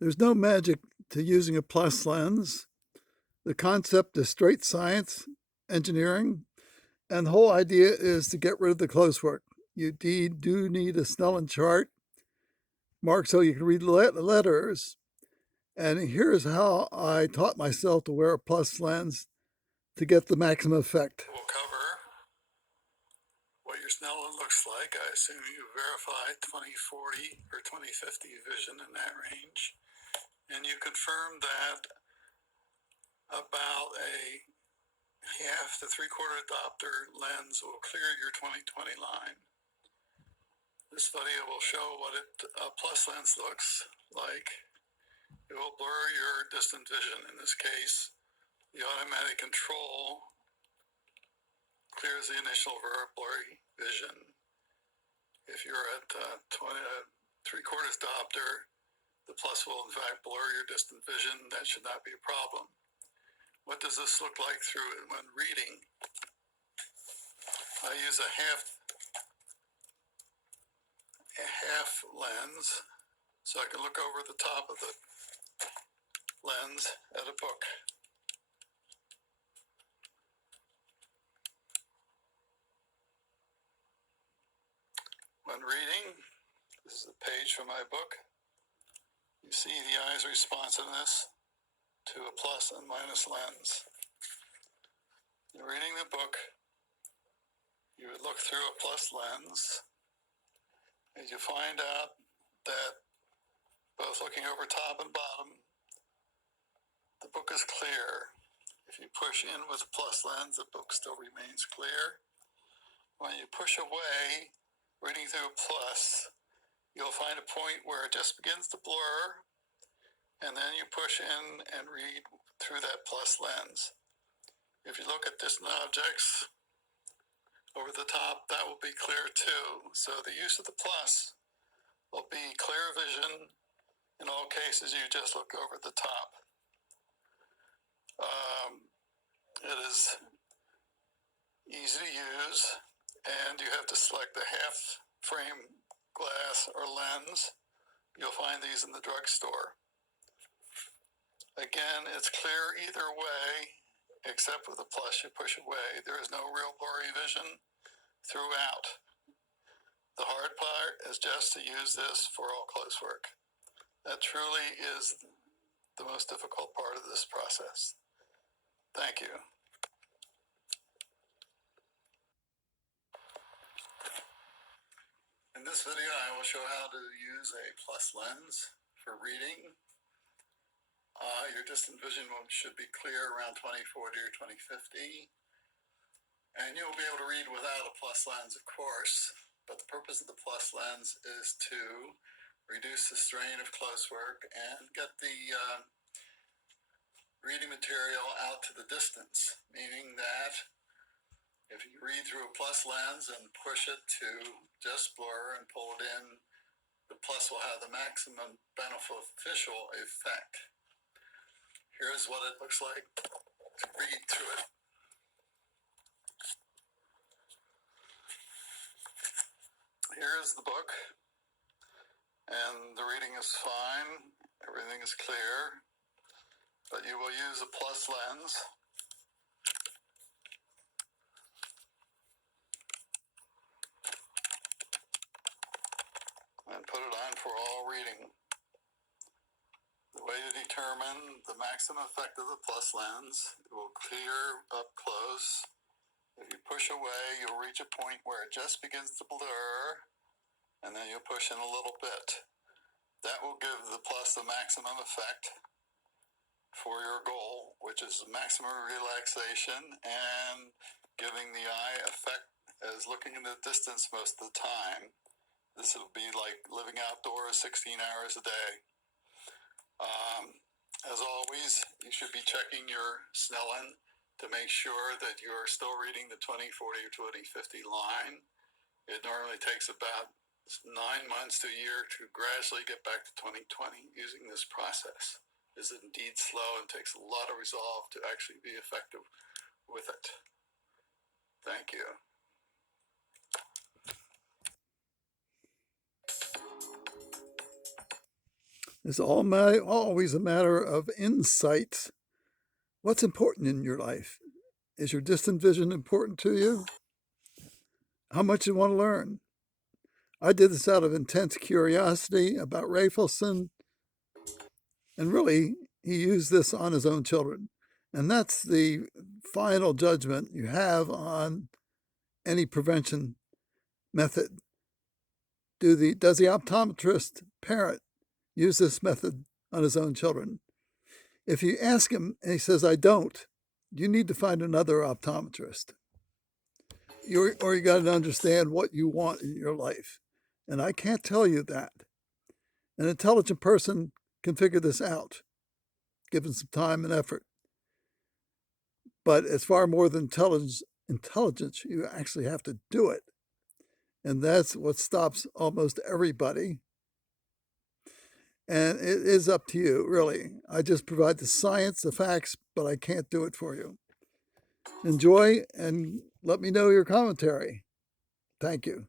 There's no magic to using a plus lens. The concept is straight science, engineering, and the whole idea is to get rid of the close work. You do need a Snellen chart marked so you can read the letters. And here's how I taught myself to wear a plus lens to get the maximum effect. We'll cover what your Snellen looks like. I assume you verified 2040 or 2050 vision in that range. And you confirm that about a half to three-quarter diopter lens will clear your 2020 line. This video will show what a plus lens looks like. It will blur your distant vision. In this case, the automatic control clears the initial blurry vision. If you're at three-quarters diopter, the plus will in fact blur your distant vision. That should not be a problem. What does this look like through when reading? I use a half lens so I can look over the top of the lens at a book. When reading, this is a page from my book. You see the eye's responsiveness to a plus and minus lens. In reading the book, you would look through a plus lens and you find out that both looking over top and bottom, the book is clear. If you push in with a plus lens, the book still remains clear. When you push away, reading through a plus, you'll find a point where it just begins to blur, and then you push in and read through that plus lens. If you look at distant objects over the top, that will be clear too. So the use of the plus will be clear vision. In all cases, you just look over the top. It is easy to use, and you have to select the half frame glass or lens. You'll find these in the drugstore. Again, it's clear either way, except with the plus you push away. There is no real blurry vision throughout. The hard part is just to use this for all close work. That truly is the most difficult part of this process. Thank you. In this video, I will show how to use a plus lens for reading. Your distant vision should be clear around 2040 or 2050. And you'll be able to read without a plus lens, of course, but the purpose of the plus lens is to reduce the strain of close work and get the reading material out to the distance, meaning that if you read through a plus lens and push it to just blur and pull it in, the plus will have the maximum beneficial effect. Here's what it looks like to read through it. Here's the book, and the reading is fine. Everything is clear, but you will use a plus lens. And put it on for all reading. The way to determine the maximum effect of the plus lens, it will clear up close. If you push away, you'll reach a point where it just begins to blur, and then you'll push in a little bit. That will give the plus the maximum effect for your goal, which is maximum relaxation and giving the eye effect as looking in the distance most of the time. This will be like living outdoors 16 hours a day. As always, you should be checking your Snellen to make sure that you're still reading the 2040 or 2050 line. It normally takes about 9 months to a year to gradually get back to 2020 using this process. It is indeed slow and takes a lot of resolve to actually be effective with it. Thank you. It's always a matter of insight. What's important in your life? Is your distant vision important to you? How much you want to learn? I did this out of intense curiosity about Rafelson, and really, he used this on his own children. And that's the final judgment you have on any prevention method. Does the optometrist parent use this method on his own children? If you ask him and he says, I don't, you need to find another optometrist. You got to understand what you want in your life. And I can't tell you that. An intelligent person can figure this out, given some time and effort. But it's far more than intelligence. You actually have to do it. And that's what stops almost everybody. And it is up to you, really. I just provide the science, the facts, but I can't do it for you. Enjoy and let me know your commentary. Thank you.